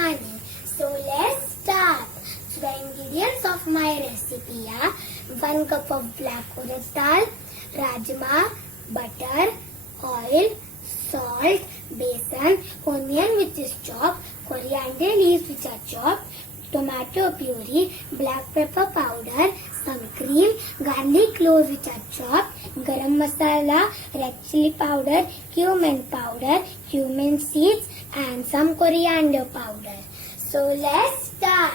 Makhani. So let's start. So the ingredients of my recipe are 1 cup of black urad dal, rajma, butter, oil, salt, besan, onion which is chopped, coriander leaves which are chopped, tomato puree, black pepper powder, some cream, garlic cloves which are chopped, garam masala, red chili powder, cumin seeds and some coriander powder. So let's start.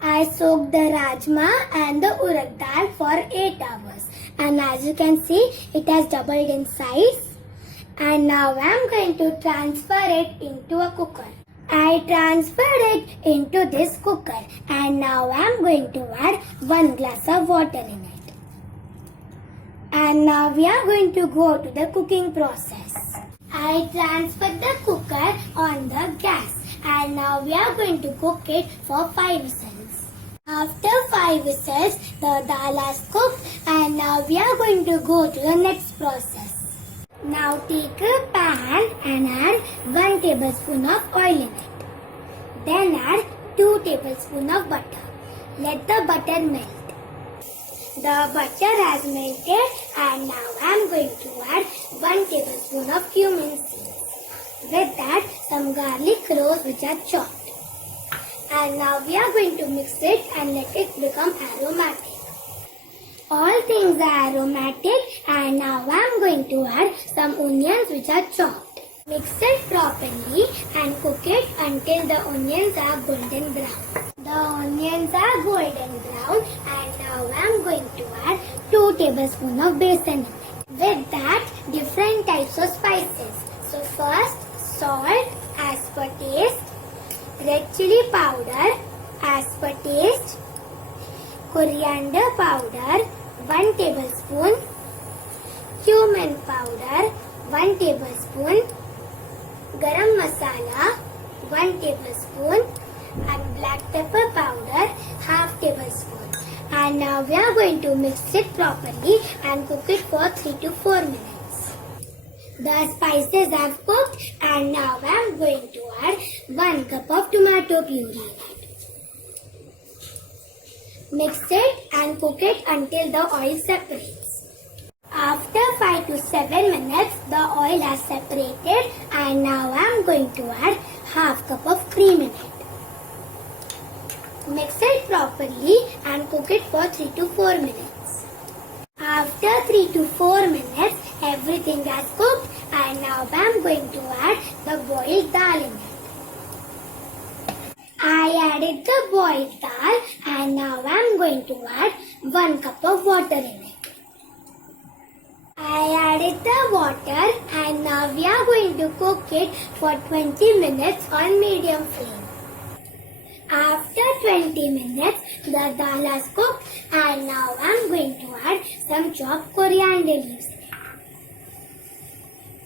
I soaked the rajma and the urad dal for 8 hours, and as you can see it has doubled in size. And now I am going to transfer it into a cooker. I transferred it into this cooker, and now I am going to add 1 glass of water in it. And now we are going to go to the cooking process. I transferred the cooker on the gas, and now we are going to cook it for 5 whistles. After 5 whistles, the dal has cooked, and now we are going to go to the next process. Now take a pan and add 1 tablespoon of oil in it. Then add 2 tablespoons of butter. Let the butter melt. The butter has melted, and now I am going to add 1 tablespoon of cumin seeds. With that, some garlic cloves which are chopped. And now we are going to mix it and let it become aromatic. All things are aromatic, and now I am going to add some onions which are chopped. Mix it properly and cook it until the onions are golden brown. The onions are golden brown, and now I am going to add 2 tablespoons of besan in it. With that, different types of spices. So first, salt as per taste, red chili powder as per taste, coriander powder 1 tablespoon, cumin powder 1 tablespoon, garam masala 1 tablespoon and black pepper powder half tablespoon. And now we are going to mix it properly and cook it for 3 to 4 minutes. The spices have cooked, and now I am going to add 1 cup of tomato puree. Mix it and cook it until the oil separates. After 5 to 7 minutes, the oil has separated, and now I am going to add half cup of cream in it. Mix it properly and cook it for 3 to 4 minutes. After 3 to 4 minutes, everything has cooked, and now I am going to add the boiled dal in it. I added the boiled dal, and now I am going to add 1 cup of water in it. I added the water, and now we are going to cook it for 20 minutes on medium flame. After 20 minutes, the dal has cooked, and now I am going to add some chopped coriander leaves.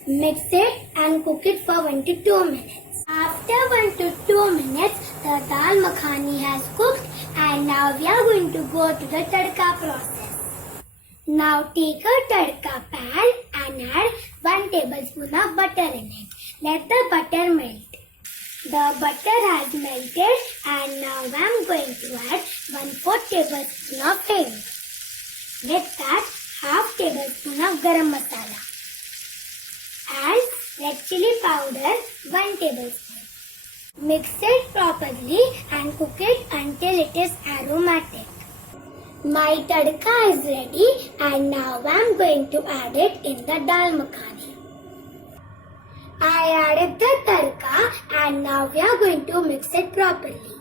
Mix it and cook it for 1 to 2 minutes. After 1 to 2 minutes, the Dal Makhani has cooked, and now we are going to go to the tadka process. Now take a tadka pan and add 1 tablespoon of butter in it. Let the butter melt. The butter has melted, and now I am going to add 1/4 tablespoon of hing. With that, half tablespoon of garam masala and red chili powder 1 tablespoon. Mix it properly and cook it until it is aromatic. My tadka is ready, and now I am going to add it in the Dal Makhani. I added the tadka, and now we are going to mix it properly.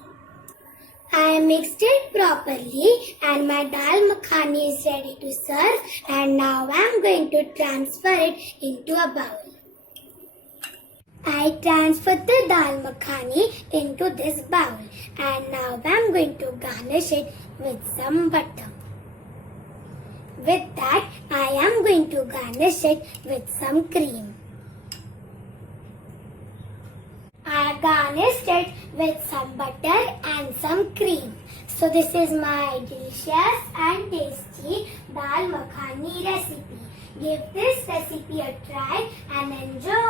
I mixed it properly, and my Dal Makhani is ready to serve, and now I am going to transfer it into a bowl. I transferred the Dal Makhani into this bowl, and now I am going to garnish it with some butter. With that, I am going to garnish it with some cream. I garnished it with some butter and some cream. So this is my delicious and tasty Dal Makhani recipe. Give this recipe a try and enjoy